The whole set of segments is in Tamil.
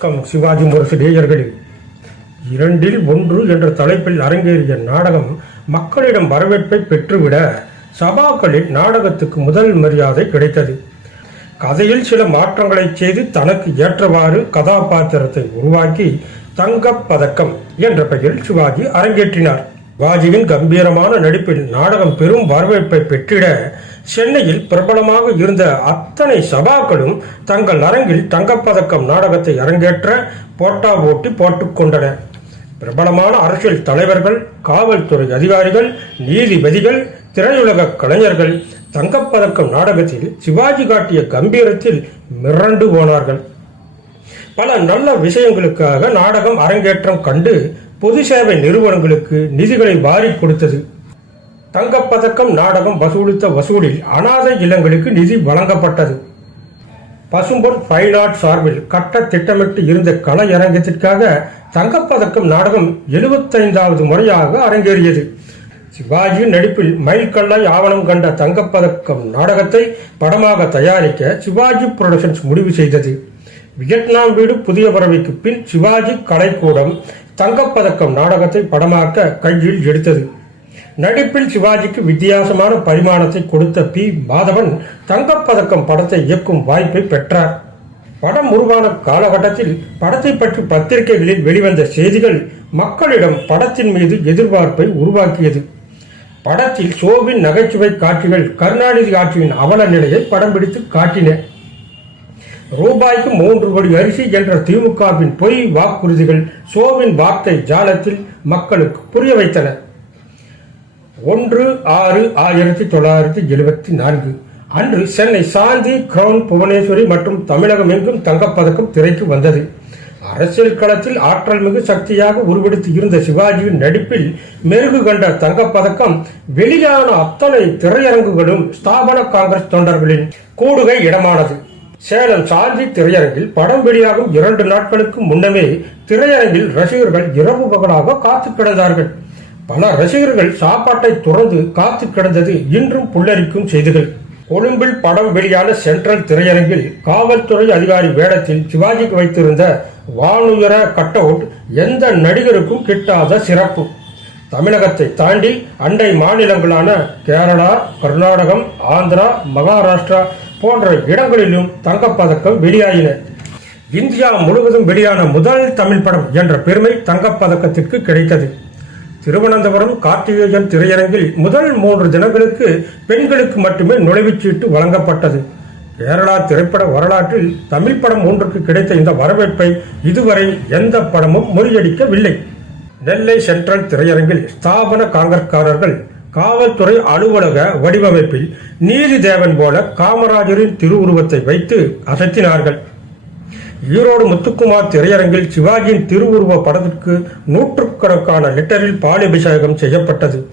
வணக்கம் சிவாஜி முரசு நேயர்களே. இரண்டில் ஒன்று என்ற தலைப்பில் அரங்கேறிய நாடகம் மக்களிடம் வரவேற்பை பெற்றுவிட சபாக்களில் நாடகத்துக்கு முதல் மரியாதை கிடைத்தது. கதையில் சில மாற்றங்களை செய்து தனக்கு ஏற்றவாறு கதாபாத்திரத்தை உருவாக்கி தங்கப் பதக்கம் என்ற பெயரில் சிவாஜி அரங்கேற்றினார். சிவாஜியின் கம்பீரமான நடிப்பில் நாடகம் பெரும் வரவேற்பை பெற்றிட சென்னையில் பிரபலமாக இருந்த அத்தனை சபாக்களும் தங்கள் அரங்கில் தங்கப்பதக்கம் நாடகத்தை அரங்கேற்ற போட்டா போட்டி போட்டுக்கொண்டன பிரபலமான அரசியல் தலைவர்கள் காவல்துறை அதிகாரிகள் நீதிபதிகள் திரையுலக கலைஞர்கள் தங்கப்பதக்கம் நாடகத்தில் சிவாஜி காட்டிய கம்பீரத்தில் மிரண்டு போனார்கள். பல நல்ல விஷயங்களுக்காக நாடகம் அரங்கேற்றம் கண்டு பொது சேவை நிறுவனங்களுக்கு நிதிகளை வாரி கொடுத்தது. தங்கப்பதக்கம் நாடகம் வசூலித்த வசூலில் அனாதை இல்லங்களுக்கு நிதி வழங்கப்பட்டது. பசும்பொன் ஃபைன் ஆர்ட் சார்பில் கட்ட திட்டமிட்டு இருந்த கலையரங்கத்திற்காக தங்கப்பதக்கம் நாடகம் எழுபத்தைந்தாவது முறையாக அரங்கேறியது. சிவாஜி நடிப்பில் மைல்கல்லாய் ஆவணம் கண்ட தங்கப்பதக்கம் நாடகத்தை படமாக தயாரிக்க சிவாஜி புரொடக்ஷன்ஸ் முடிவு செய்தது. வியட்நாம் வீடு புதிய பறவைக்கு பின் சிவாஜி கலைக்கூடம் தங்கப்பதக்கம் நாடகத்தை படமாக்க கையில் எடுத்தது. நடிப்பில் சிவாஜிக்கு வித்தியாசமான பரிமாணத்தை கொடுத்த பி. மாதவன் தங்கப்பதக்கம் படத்தை இயக்கும் வாய்ப்பை பெற்றார். படம் உருவான காலகட்டத்தில் படத்தை பற்றி பத்திரிகைகளில் வெளிவந்த செய்திகள் மக்களிடம் படத்தின் மீது எதிர்பார்ப்பை உருவாக்கியது. படத்தில் சோவின் நகைச்சுவை காட்சிகள் கருணாநிதி ஆட்சியின் அவல நிலையை படம் பிடித்து காட்டின. ரூபாய்க்கு மூன்று கோடி அரிசி என்ற திமுகவின் பொய் வாக்குறுதிகள் சோவின் வார்த்தை ஜாலத்தில் மக்களுக்கு புரிய வைத்தன. ஒன்று ஆறு ஆயிரத்தி தொள்ளாயிரத்தி எழுபத்தி நான்கு. அன்று சென்னை சாந்தி கிரவுன் புவனேஸ்வரி மற்றும் தமிழகம் எங்கும் தங்கப்பதக்கம் திரைக்கு வந்தது. அரசியல் களத்தில் ஆற்றல் மிகு சக்தியாக உருவெடுத்து இருந்த சிவாஜியின் நடிப்பில் மெருகு கண்ட தங்கப்பதக்கம் வெளியான அத்தனை திரையரங்குகளும் ஸ்தாபன காங்கிரஸ் தொண்டர்களின் கூடுகை இடமானது. சேலம் சாந்தி திரையரங்கில் படம் வெளியாகும் இரண்டு நாட்களுக்கு முன்னமே திரையரங்கில் ரசிகர்கள் இரவு பகலாக காத்து கிடந்தார்கள். பல ரசிகர்கள் சாப்பாட்டை துறந்து காத்து கிடந்தது இன்றும் புல்லரிக்கும் செய்திகள். கொழும்பில் படம் வெளியான சென்ட்ரல் திரையரங்கில் காவல்துறை அதிகாரி வேடத்தில் சிவாஜிக்கு வைத்திருந்த வானுயர கட் அவுட் எந்த நடிகருக்கும் கிட்டாத சிறப்பு. தமிழகத்தை தாண்டி அண்டை மாநிலங்களான கேரளா கர்நாடகம் ஆந்திரா மகாராஷ்டிரா போன்ற இடங்களிலும் தங்கப்பதக்கம் வெளியாயின. இந்தியா முழுவதும் வெளியான முதல் தமிழ் படம் என்ற பெருமை தங்கப்பதக்கத்திற்கு கிடைத்தது. திருவனந்தபுரம் கார்த்திகேயன் திரையரங்கில் முதல் மூன்று தினங்களுக்கு பெண்களுக்கு மட்டுமே நுழைவுச்சீட்டு வழங்கப்பட்டது. கேரளா திரைப்பட வரலாற்றில் தமிழ் படம் ஒன்றுக்கு கிடைத்த இந்த வரவேற்பை இதுவரை எந்த படமும் முறியடிக்கவில்லை. நெல்லை சென்ட்ரல் திரையரங்கில் ஸ்தாபன காங்கிரஸ்காரர்கள் காவல்துறை அலுவலக வடிவமைப்பில் நீதி தேவன் போல காமராஜரின் திருவுருவத்தை வைத்து அசத்தினார்கள். ஈரோடு முத்துக்குமார் திரையரங்கில் சிவாஜியின் திருவுருவ படத்திற்கு நூற்றுக்கணக்கான லிட்டரில் பாலபிஷேகம் செய்யப்பட்டது.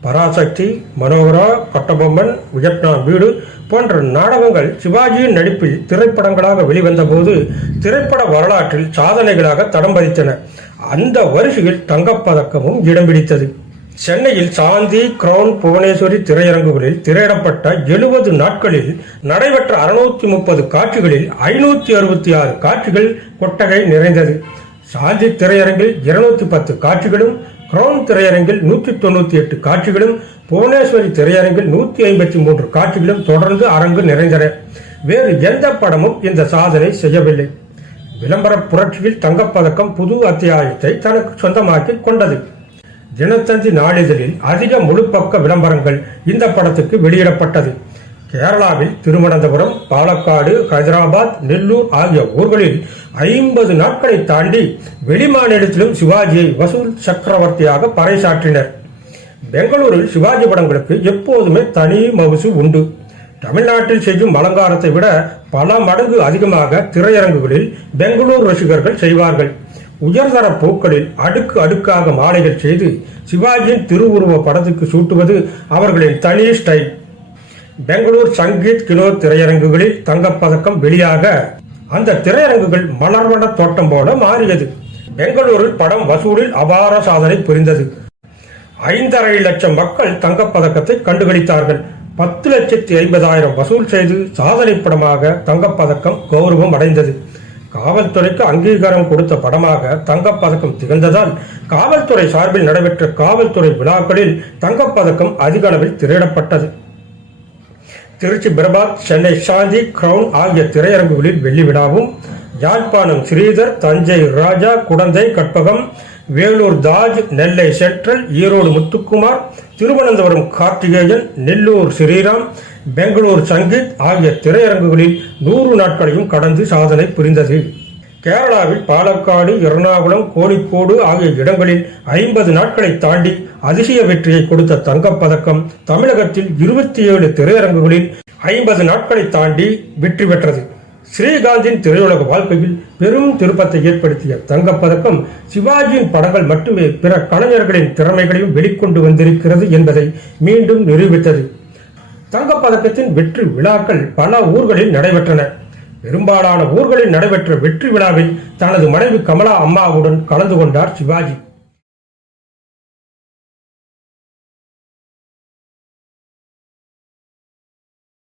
பராசக்தி மனோகரா கட்டபொம்மன் வியட்நாம் வீடு போன்ற நாடகங்கள் சிவாஜியின் நடிப்பில் திரைப்படங்களாக வெளிவந்தபோது திரைப்பட வரலாற்றில் சாதனைகளாக தடம் பதித்தன. அந்த வரிசையில் தங்கப்பதக்கமும் இடம் பிடித்தது. சென்னையில் சாந்தி கிரவுன் புவனேஸ்வரி திரையரங்குகளில் திரையிடப்பட்ட எழுபது நாட்களில் நடைபெற்ற அறுநூத்தி முப்பது காட்சிகளில் ஐநூத்தி அறுபத்தி ஆறு காட்சிகள் கொட்டகை நிறைந்தது. சாந்தி திரையரங்கில் இருநூத்தி பத்து காட்சிகளும் கிரவுன் திரையரங்கில் நூற்றி தொண்ணூத்தி எட்டு காட்சிகளும் புவனேஸ்வரி திரையரங்கில் நூத்தி ஐம்பத்தி மூன்று காட்சிகளும் தொடர்ந்து அரங்கு நிறைந்தன. வேறு எந்த படமும் இந்த சாதனை செய்யவில்லை. விளம்பர புரட்சியில் தங்கப்பதக்கம் புது அத்தியாயத்தை தனக்கு சொந்தமாக்கி கொண்டது. தினத்தந்தி நாளிதழில் அதிக முழுப்பக்க விளம்பரங்கள் இந்த படத்துக்கு வெளியிடப்பட்டது. கேரளாவில் திருவனந்தபுரம் பாலக்காடு ஹைதராபாத் நெல்லூர் ஆகிய ஊர்களில் ஐம்பது நாட்களை தாண்டி வெளிமாநிலத்திலும் சிவாஜியை வசூல் சக்கரவர்த்தியாக பறைசாற்றினர். பெங்களூரில் சிவாஜி படங்களுக்கு எப்போதுமே தனி மவுசு உண்டு. தமிழ்நாட்டில் செய்யும் அலங்காரத்தை விட பல மடங்கு அதிகமாக திரையரங்குகளில் பெங்களூர் ரசிகர்கள் செய்வார்கள். உயர்தர பூக்களில் அடுக்கு அடுக்காக மாலைகள் செய்து சிவாஜியின் திருவுருவ படத்துக்கு சூட்டுவது அவர்களின் தனி ஸ்டைல் பெங்களூர் சங்கீத் கினோத் திரையரங்குகளில் தங்கப்பதக்கம் வெளியாக அந்த திரையரங்குகள் மலர்வன தோட்டம் போல மாறியது. பெங்களூரில் படம் வசூலில் அபார சாதனை புரிந்தது. ஐந்தரை லட்சம் மக்கள் தங்கப்பதக்கத்தை கண்டுகளித்தார்கள். பத்து லட்சத்தி ஐம்பதாயிரம் வசூல் செய்து சாதனை படமாக தங்கப்பதக்கம் கௌரவம் அடைந்தது. காவல்துறைக்கு அங்கீகாரம் கொடுத்த படமாக தங்கப்பதக்கம் திகழ்ந்ததால் காவல்துறை சார்பில் நடைபெற்ற காவல்துறை விழாக்களில் தங்கப்பதக்கம் அதிக அளவில் திரையிடப்பட்டது. திருச்சி பிரபாத் சென்னை சாந்தி கிரவுன் ஆகிய திரையரங்குகளில் வெள்ளி விழாவும் யாழ்ப்பாணம் ஸ்ரீதர் தஞ்சை ராஜா குடந்தை கற்பகம் வேலூர் தாஜ் நெல்லை சென்ட்ரல் ஈரோடு முத்துக்குமார் திருவனந்தபுரம் கார்த்திகேயன் நெல்லூர் ஸ்ரீராம் பெங்களூர் சங்கீத் ஆகிய திரையரங்குகளில் நூறு நாட்களையும் கடந்து சாதனை புரிந்தது. கேரளாவில் பாலக்காடு எர்ணாகுளம் கோழிக்கோடு ஆகிய இடங்களில் ஐம்பது நாட்களை தாண்டி அதிசய வெற்றியை கொடுத்த தங்கப்பதக்கம் தமிழகத்தில் இருபத்தி ஏழு திரையரங்குகளில் ஐம்பது நாட்களை தாண்டி வெற்றி பெற்றது. ஸ்ரீகாந்தின் திரையுலக வாழ்க்கையில் பெரும் திருப்பத்தை ஏற்படுத்திய தங்கப்பதக்கம் சிவாஜியின் படங்கள் மட்டுமே பிற கலைஞர்களின் திறமைகளையும் வெளிக்கொண்டு வந்திருக்கிறது என்பதை மீண்டும் நிரூபித்தது. தங்கப்பதக்கத்தின் வெற்றி விழாக்கள் பல ஊர்களில் நடைபெற்றன. பெரும்பாலான ஊர்களில் நடைபெற்ற வெற்றி விழாவில் தனது மனைவி கமலா அம்மாவுடன் கலந்து கொண்டார் சிவாஜி.